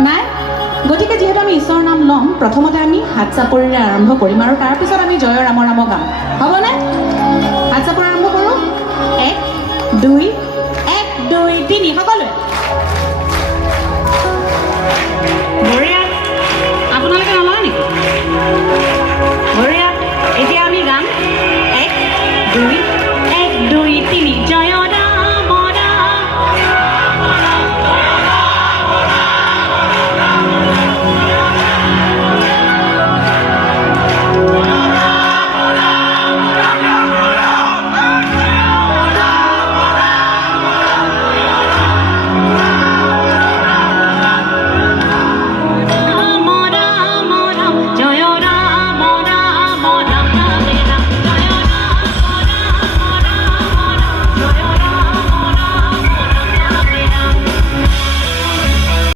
নাই গতিকে যিহেতু আমি ঈশ্বৰৰ নাম ল'ম প্ৰথমতে আমি হাত চাপৰিৰে আৰম্ভ কৰিম আৰু তাৰপিছত আমি জয় ৰাম ৰাম গাম হ'বনে হাত চাপৰি আৰম্ভ কৰোঁ 1 2 1 2 3 সকলোৱে